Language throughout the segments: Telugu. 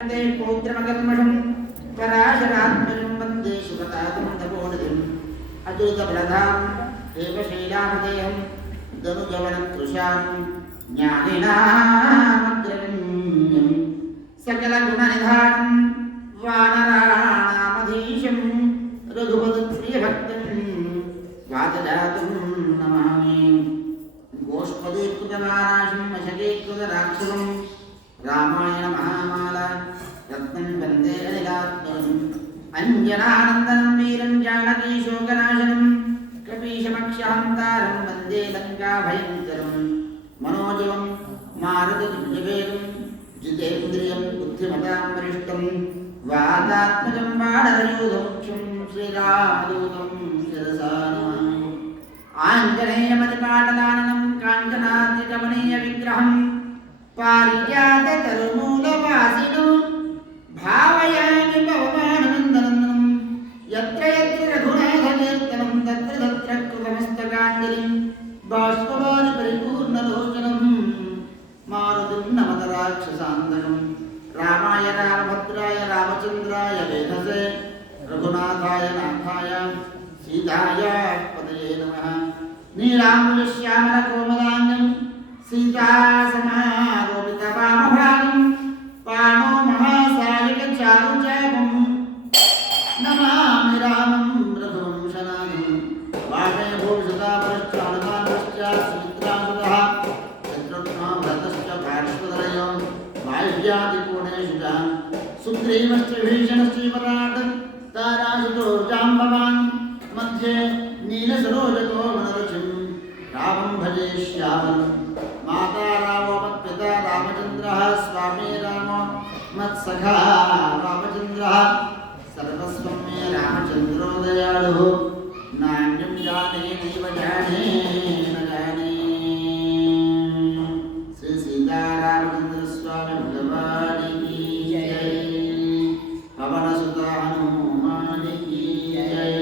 पौत्रमकर्मणं पराशरात्मजं वन्दे सुखतातं तपोनिधिम् अतुलितबलधां देवशैलापदेहं दनुजवनकृशां ज्ञानिनामग्रगण्यं सकलगुणनिधानं वानराणामधीशं रघुपतिप्रियभक्तं वातजातं नमामि। गोष्पदीकृतवाराशं वशकीकृतराक्षसं रामायण महामाला रत्नं वन्दे अनिलात्मजम् अंजनानन्दनं वीरं जानकी शोकनाशनं कपीशमक्षहन्तारं वन्दे लङ्काभयङ्करं मनोजवं मारुतदिव्यवेगं जितेन्द्रियं बुद्धिमतां वरिष्ठं वातात्मजं वानरयूथमुख्यं श्रीरामदूतं शिरसा नमामि। आञ्जनेयमतिपाटलाननं काञ्चनाद्रिकमणीयविग्रहं पारिजाततरुमूलवासिनो भावयामि भवमानन्दनन्दनं यत्र यत्र रघुनाथकीर्तनं तत्र तत्र कृतमस्तकाञ्जलिं बाष्पवारि परिपूर्णलोचनं मारुतिं नमत राक्षसान्तकं रामाय रामभद्राय रामचन्द्राय वेधसे रघुनाथाय नाथाय सीताय पतये नमः। नीलाम्बुजश्यामलकोमलाङ्गं सीतासमारोपितवामभागं पाणो महासायकचारुचापं नमामि रामं रघुवंशनाथं। वामेभूषितापश्च हनुमानश्च सुमित्रासुतः शत्रुघ्नो भरतश्च पार्श्वधरयो वायुव्यादिकोणेषु च सुग्रीवश्च भीषणश्चैवराट् तारासुतो जाम्बवान् मध्ये नीलसरोजको मनरुचिं रामं भजे श्यामलं। माता रामो मत्पिता रामचन्द्रः स्वामी रामो मत्सखा रामचन्द्रः सर्वस्वं मे रामचन्द्रो दयालुः नान्यं जाने नैव जाने न जाने। श्री सीतारामचन्द्र स्वामी भगवान् की जय। पवनसुत हनुमान की जय।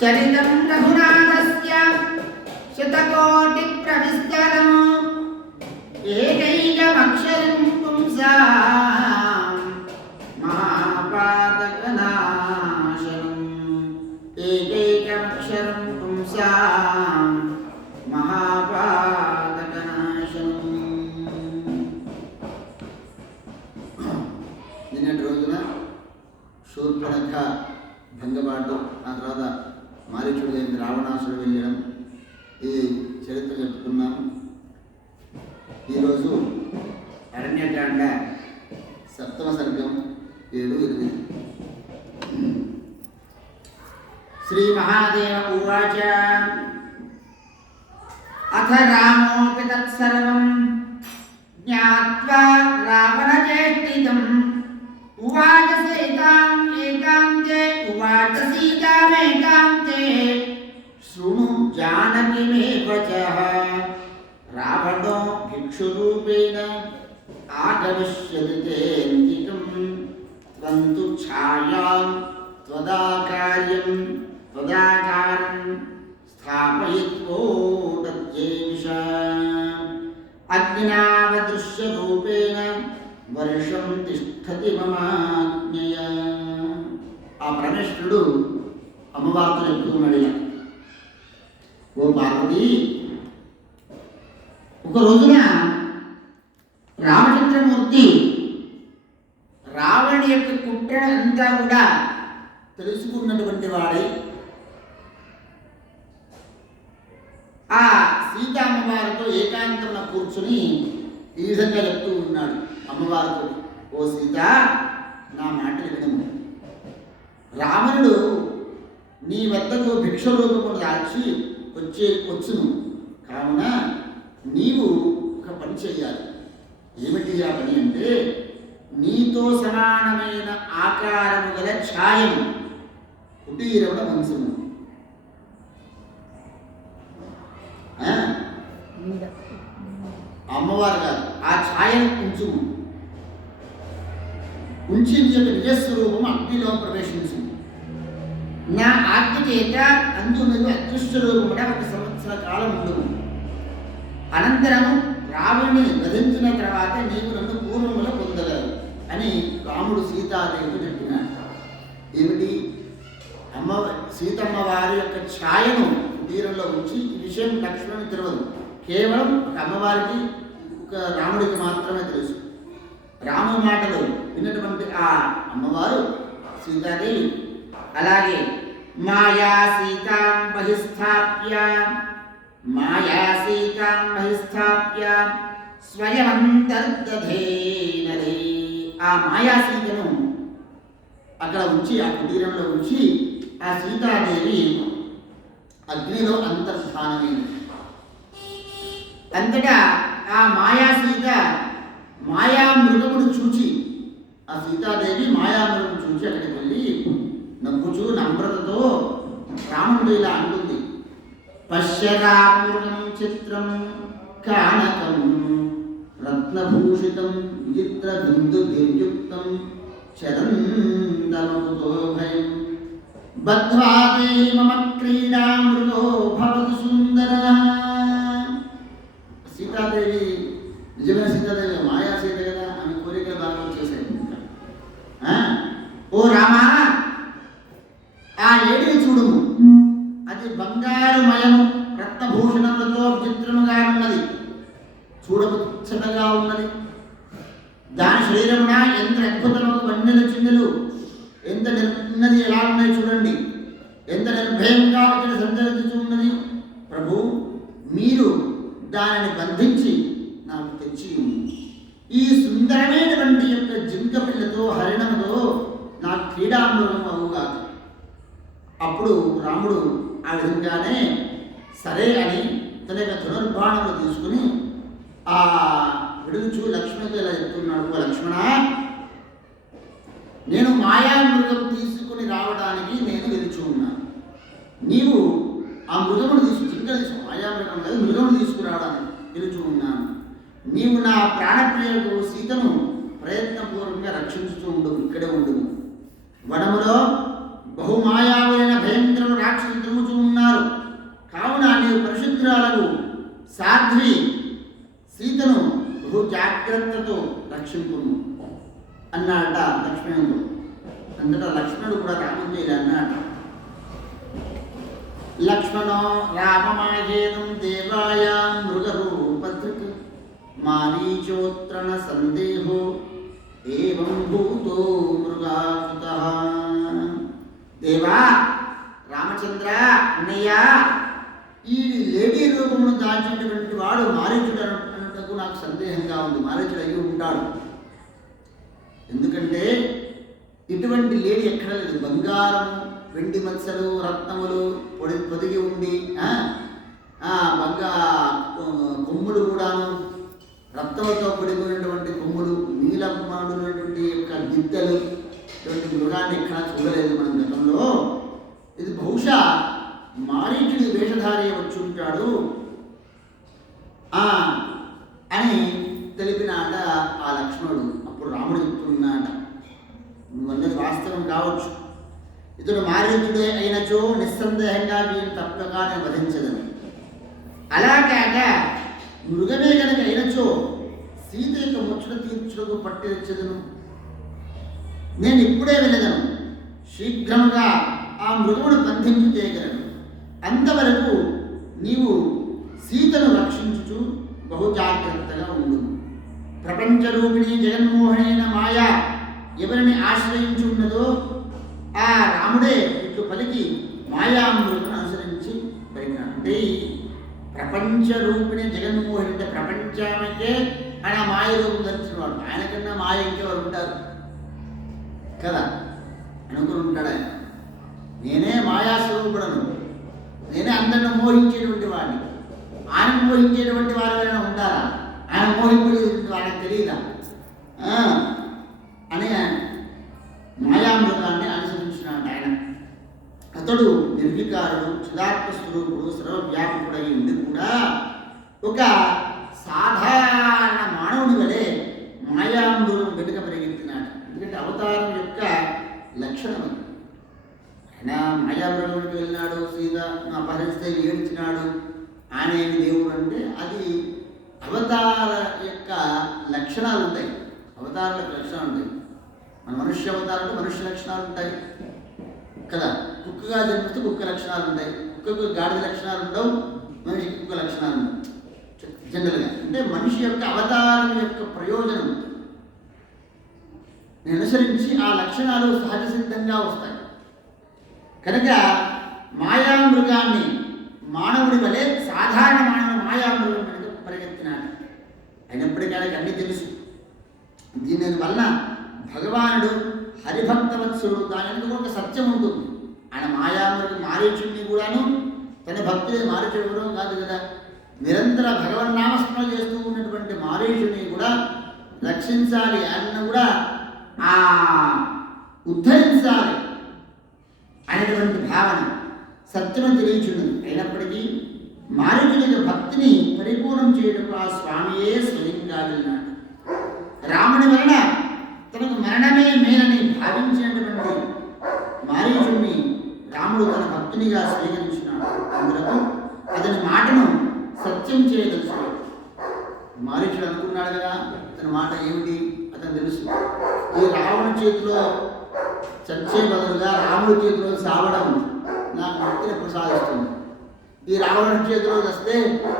चरितं रघुनाथस्य शतकोटिप्रविस्तरम् एकैकमक्षरं पुंसां महापातकनाशनम् एकैकमक्षरं पुंसां महापातकनाशनम्। నిన్నటి రోజున శూర్పణఖ భంగపాటు ఆ తర్వాత మారీచుడు లేని రావణాసుడు వెళ్ళడం ఈ చరిత్ర చెప్పుకున్నాము. ఈరోజు అరణ్యకాండ 7వ సర్గం 7-8. శ్రీ మహాదేవ ఉవాచ అథ రామోపి తత్సర్వం జ్ఞాత్వా రావణచేష్టితం ఉవాచ సీతాం ఏకాంతే ఉవాచ సీతామేకాంతే శృణు జానకీమేవ చ రావణో భిక్షురూపేణ ఆగమిష్యతి తేంతికం త్వం తు ఛాయాం త్వదాకారం స్థాపయిత్వోదత్యేష అగ్నినావదృశ్యరూపేణ వర్షం తిష్టతి మమాజ్ఞయా. ఆ పరమేశ్వరుడు అమ్మవారితో చెప్పుకున్నాడు ఇలా, ఓ పార్వతి, ఒక రోజున రామచంద్రమూర్తి రావణుడి యొక్క కుట్ర అంతా కూడా తెలుసుకున్నటువంటి వాడై ఆ సీతామ్మవారితో ఏకాంతంలో కూర్చుని ఈ విధంగా చెప్తూ ఉన్నాడు అమ్మవారితో, ఓ సీత, నా మాటలు వినము. రావణుడు నీ వద్దకు భిక్ష రూపమును దాల్చి వచ్చును. కావున నీవు ఒక పని చేయాలి. ఏమిటి ఆ పని అంటే, నీతో సమానమైన ఆకారము గల ఛాయను కుటీరమున ఉంచుము. అమ్మవారు కాదు, ఆ ఛాయను ఉంచుము. ఉంచి నీ యొక్క నిజస్వరూపము అగ్నిలో ప్రవేశించు. నా ఆజ్ఞ చేత అందు నువ్వు అదృష్ట రూపమున 1 సంవత్సర కాలం ఉండుము. అనంతరము రావణుని వధించిన తర్వాత నీవు నన్ను పూర్వములో పొందగలవు అని రాముడు సీతాదేవికి చెప్పినాడు. ఏమిటి? సీతమ్మ వారి యొక్క ఛాయను కుటీరంలో ఉంచి ఈ విషయం లక్ష్మణుని తెలియదు. కేవలం అమ్మవారికి ఒక రాముడికి మాత్రమే తెలుసు. రాము మాటలు విన్నటువంటి ఆ అమ్మవారు సీతాదేవి అలాగే మాయా సీతాం బహిస్థాప్య స్వయమంతర్దధే నరే. ఆ మాయా సీతను అక్కడ ఉంచి ఆ కుటీరంలో ఉంచి ఆ సీతాదేవి అగ్నిలో అంతర్ధానమైంది. అంతటా ఆ మాయా సీత మాయామృగమును చూచి ఆ సీతాదేవి మాయామృగమును చూచి అక్కడికి వెళ్ళి నవ్వుచూ నమ్రతతో రాముడు ఇలా అంటుంది, పశ్యరామృగం చిత్రం కానకం రత్నభూషితం విచిత్ర బిందుభిర్యుక్తం చరందమకుతో భయం బద్ధ్వాదే మమ క్రీడామృగో భవతు సుందరః. సీతాదేవి నిజమైన సీతాదేవి మాయా సీత కదా, ఆమె కోరికలు బాగా చేశాయి. ఓ రామా, ఆ లేడిని చూడుము, అది బంగారుమయము రత్నభూషణములతో విచిత్రముగా ఉన్నది, చూడముచ్చటగా ఉన్నది. దాని శరీరమున ఎంత అద్భుతము వన్నెల చిన్నెలు ఎంత ఉన్నది, ఎలా ఉన్నాయి చూడండి, ఎంత నిర్భయంగా ఇక్కడ సంచరిస్తూ ఉన్నది. ప్రభు, మీరు దానిని బంధించి నాకు తెచ్చి ఈ సుందరమైనటువంటి యొక్క జింక పిల్లతో హరిణముతో నా క్రీడామృగం అవుగా. అప్పుడు రాముడు ఆ విధంగానే సరే అని తన యొక్క ధనుర్బాణములు తీసుకుని ఆ విడుచు లక్ష్మణుతో ఇలా చెప్తున్నాడు, ఓ లక్ష్మణ, నేను మాయామృగం తీసుకుని రావడానికి నేను వెలుచు ఉన్నాను. నీవు ఆ మృగమును మాయామృగం లేదు, మృగమును తీసుకురావడానికి వెలుచు ఉన్నాను. నీవు నా ప్రాణప్రియకు సీతను ప్రయత్నపూర్వకంగా రక్షించుతూ ఉండు, ఇక్కడే ఉండు. వనములో బహుమాయాలైన భయంకరము రాక్షసులు తిరుగుతూ ఉన్నారు, కావున నీవు పరిశుద్ధురాలకు సాధ్వి సీతను బహు జాగ్రత్తతో రక్షింపును అన్నాడట లక్ష్మణుడు. అంతటా లక్ష్మణుడు కూడా రాముడితో ఇలా అన్నాడు, లక్ష్మణో రామమాయేనం దేవాయా మృగరూపధృక్ మారీచోత్రణ సందేహో ఏవం భూతో మృగాకృతః. దేవా రామచంద్ర, అన్నయ్య, ఈ లేడీ రూపమును దాల్చినటువంటి వాడు మారీచుడు అన్నట్టుకు నాకు సందేహంగా ఉంది. మారీచుడు అయ్యి ఉంటాడు. ఎందుకంటే ఇటువంటి లేడీ ఎక్కడ లేదు. బంగారం, వెండి మత్సలు, రత్నములు పొదిగి ఉండి కొమ్ములు కూడాను రక్తంతో పొడిగినటువంటి కొమ్ములు, నీలమాడునటువంటి యొక్క గిద్దలు, ఇటువంటి మృగాన్ని ఎక్కడా చూడలేదు మనం గతంలో. ఇది బహుశా మారీచుడి వేషధారి వచ్చి ఉంటాడు అని తెలిపినాట ఆ లక్ష్మణుడు. అప్పుడు రాముడు చెప్తున్నాట, నువ్వన్నది వాస్తవం కావచ్చు, ఇతడు మారీచుడే అయినచో నిస్సందేహంగా వీరు తప్పగా నేను వధించదని. అలాగాక మృగమే కనుక అయినచో సీత యొక్క ముచ్చట తీర్చులకు పట్టించదును. నేను ఇప్పుడే వెళ్ళదను, శీఘ్రముగా ఆ మృగమును బంధించి తేగలను. అంతవరకు నీవు సీతను రక్షించుచు బహు జాగ్రత్తగా ఉండు. ప్రపంచరూపిణి జగన్మోహనైన మాయా ఎవరిని ఆశ్రయించి ఉన్నదో ఆ రాముడే ఇట్లు పలికి మాయామృగను అనుసరించి పలికినాడు. అంటే ప్రపంచరూపిణి జగన్మోహన్ అంటే ప్రపంచానికే ఆయన మాయ రూపం ధరించిన వాడు. ఆయనకన్నా మాయ ఇంకెవరు ఉంటారు కదా, అనుకుని ఉంటాడు ఆయన. నేనే మాయాస్వరూపుడను, నేనే అందరిని మోహించేటువంటి వాడిని. ఆయన మోహించేటువంటి వారు ఎవరైనా ఉంటారా? ఆయన మోహింపేటువంటి వాళ్ళకి తెలియదా అని మాయామృగాన్ని అనుసరించినాడు ఆయన. అతడు నిర్వికారుడు, చిదాత్మ స్వరూపుడు, సర్వవ్యాపకుడై ఉండి కూడా ఒక సాధారణ మానవుని వలె మాయామృగం వెనుక పరిగెత్తినాడు. ఎందుకంటే అవతారం యొక్క లక్షణం. ఆయన మాయామృగంకి వెళ్ళినాడు, సీత అపహరిస్తే ఏడ్చినాడు, ఆయన ఏమి దేవుడు అంటే అది అవతార యొక్క లక్షణాలు ఉంటాయి. అవతారాలకు లక్షణాలు ఉంటాయి. మన మనుష్య అవతారాలు మనుష్య లక్షణాలు ఉంటాయి కదా. కుక్కగా జన్మిస్తే కుక్క లక్షణాలు ఉంటాయి. కుక్కకు గాడిద లక్షణాలు ఉండవు, మనిషికి కుక్క లక్షణాలు ఉండవు. జనరల్గా అంటే మనిషి యొక్క అవతారం యొక్క ప్రయోజనం అనుసరించి ఆ లక్షణాలు సహజ సిద్ధంగా వస్తాయి. కనుక మాయామృగాన్ని మానవుడి వలె సాధారణ మాయామృగం పరిగెత్తినాడు. అయినప్పటికీ ఆయనకు అన్నీ తెలుసు. దీని వలన భగవానుడు హరిభక్తవత్సరుడు, దాని ఎందుకు ఒక సత్యం ఉంటుంది. ఆయన మాయామృగం మారీచుడిని కూడాను తన భక్తులే మారీచుడు కాదు కదా, నిరంతర భగవన్నామస్మరణ చేస్తూ ఉన్నటువంటి మారీచుడిని కూడా రక్షించాలి, ఆయన కూడా ఉద్ధరించాలి అనేటువంటి భావన సత్యము తెలియచున్నది. అయినప్పటికీ మారీచుడి యొక్క భక్తిని పరిపూర్ణం చేయడం ఆ స్వామియే స్వయంగా వెళ్ళినాడు. రాముని వలన తనకు మరణమే మేలని భావించినటువంటి మారీచుడిని రాముడు తన భక్తునిగా స్వీకరించినాడు. అందులో అతని మాటను సత్యం చేయదలుచున్నాడు. మారీచుడు అనుకున్నాడు కదా అతని మాట ఏమిటి, అతను తెలుసు. ఈ రావణుడి చేతిలో చచ్చే బదులుగా రాముడి చేతిలో సావడం నాకు ముక్తిని ప్రసాదిస్తుంది, ఈ రావణుడి చేతిలో వస్తే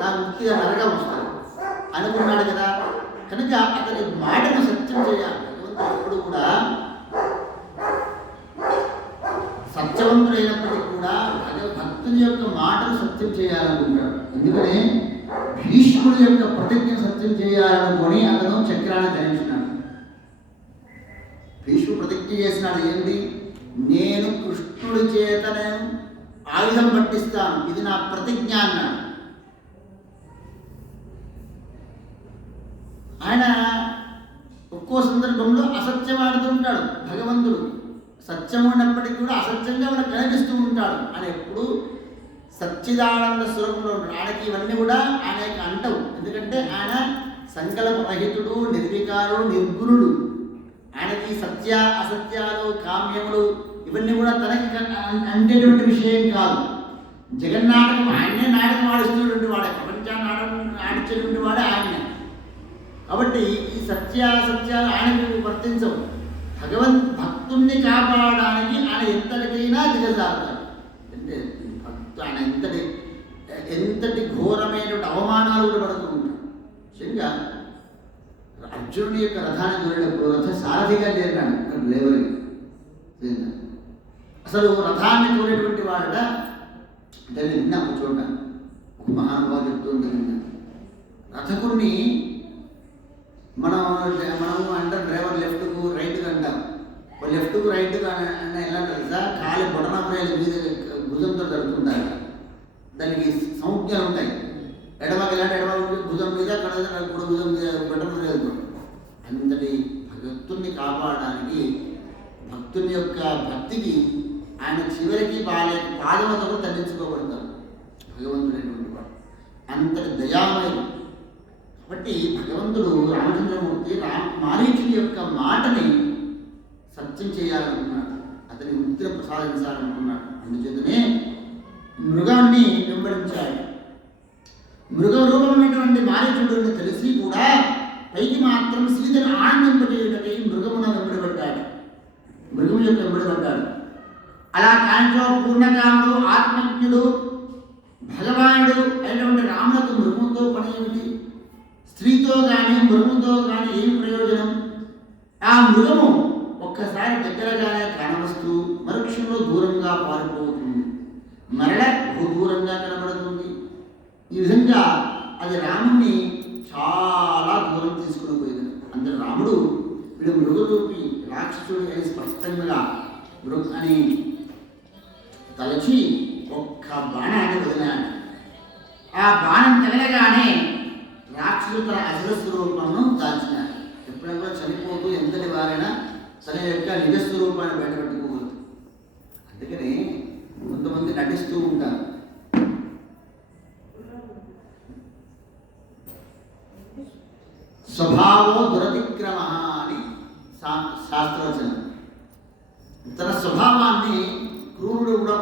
నాకు ముక్తిగా నరకం వస్తుంది అనుకున్నాడు కదా. కనుక అతని మాటను సత్యం చేయాలి. భగవంతుడు ఎప్పుడు కూడా సత్యవంతుడైనప్పటికీ కూడా భక్తుని యొక్క మాటను సత్యం చేయాలనుకుంటాడు. ఎందుకని భీష్ముడి యొక్క ప్రతిజ్ఞ సత్యం చేయాలనుకొని అతను చక్రాన్ని ధరించినాడు. భీష్ముడు ప్రతిజ్ఞ చేసినాడు ఏంటి, నేను కృష్ణుడి చేత నేను ఆయుధం పట్టిస్తాను, ఇది నా ప్రతిజ్ఞ అన్నాడు. ఆయన ఒక్కో సందర్భంలో అసత్యం ఆడుతూ ఉంటాడు. భగవంతుడు సత్యం ఉన్నప్పటికీ కూడా అసత్యంగా మనకు కనిపిస్తూ ఉంటాడు. ఆయన ఎప్పుడు సచ్చిదానంద స్వరూపంలో ఉంటాడు. ఆయనకి ఇవన్నీ కూడా ఆయనకి అంటవు. ఎందుకంటే ఆయన సంకల్పరహితుడు, నిర్వికారుడు, నిర్గుణుడు. ఆయనకి సత్య అసత్యాలు కామ్యములు ఇవన్నీ కూడా తనకి అంటేటువంటి విషయం కాదు. జగన్నాటకం ఆయనే నాటకం ఆడిస్తున్నటువంటి వాడే, ప్రపంచాన్ని ఆడించేటువంటి వాడే ఆయనే. కాబట్టి ఈ సత్యాసత్యాలు ఆయనకు వర్తించవు. భక్తుణ్ణి కాపాడడానికి ఆయన ఎంతటికైనా దిగజారుతాడు. అంటే ఆయన ఎంతటి ఘోరమైనటువంటి అవమానాలు కూడా పడుతూ ఉంటాడు. ముఖ్యంగా అర్జునుడి యొక్క రథాన్ని దూరినప్పుడు రథ సారథిగా చేరినాడు లేవరి. అసలు రథాన్ని దూరేటువంటి వాడ అంటే నేను విన్నాము చూడ ఒక మహానుభావు చెప్తూ ఉంటుంది. రథకుడిని మనం అంటాం డ్రైవర్ లెఫ్ట్కు రైట్గా అంటాం. లెఫ్ట్కు రైట్గా అన్న ఎలా తెలుసా, కాలి బొడనపురాయలు మీద భుజంతో జరుపుకుంటారు. దానికి సంజ్ఞలు ఉంటాయి. ఎడమకి ఎలాంటి ఎడమ భుజం మీద ఇప్పుడు భుజం మీద బొటనపురాయలు. అంతటి భక్తుల్ని కాపాడడానికి భక్తుని యొక్క భక్తికి ఆయన చివరికి పాదముతో తగ్గించుకోబడతారు భగవంతుడైనటువంటి వాడు. అంతటి దయామయుడు. కాబట్టి భగవంతుడు రామచంద్రమూర్తి మారీచుడి యొక్క మాటని సత్యం చేయాలనుకున్నాడు, అతని ముక్తిని ప్రసాదించాలనుకున్నాడు. అందుచేతనే మృగాన్ని వెంబడించాడు. మృగ రూపమైనటువంటి మారీచుడిని తెలిసి కూడా పైకి మాత్రం సీతను ఆనందింపజేయుటకై మృగమున వెంబడబడ్డాడు. మృగము యొక్క వెంబడబడ్డాడు. అలా కాంచో పూర్ణకాముడు ఆత్మజ్ఞుడు భగవానుడు అయినటువంటి రాములకు మృగముతో పని ఏమిటి? స్త్రీతో కానీ మృగముతో కానీ ఏమి ప్రయోజనం? ఆ మృగము ఒక్కసారి దగ్గరగానే కానవస్తూ మరుక్షంలో దూరంగా పారిపోతుంది, మరల దూరంగా కనబడుతుంది. ఈ విధంగా అది రాముణ్ణి చాలా దూరం తీసుకుని పోయింది. అందులో రాముడు వీడు మృగరూపి రాక్షసుడు అని స్పష్టంగా అని తలచి ఒక్క బాణాన్ని వదిలాడు. ఆ బాణం తగలగానే రాక్షసుడు తన అసలు స్వరూపంను దాల్చినాడు. ఎప్పుడైనా చనిపోతూ ఎంతటి వారైనా తన యొక్క నిజ స్వరూపాన్ని బయటపెట్టుకోవద్దు. అందుకని కొంతమంది నటిస్తూ ఉంటారు. స్వభావో దురతిక్రమ అని శాస్త్రవచనం. తన స్వభావాన్ని క్రూరుడు కూడా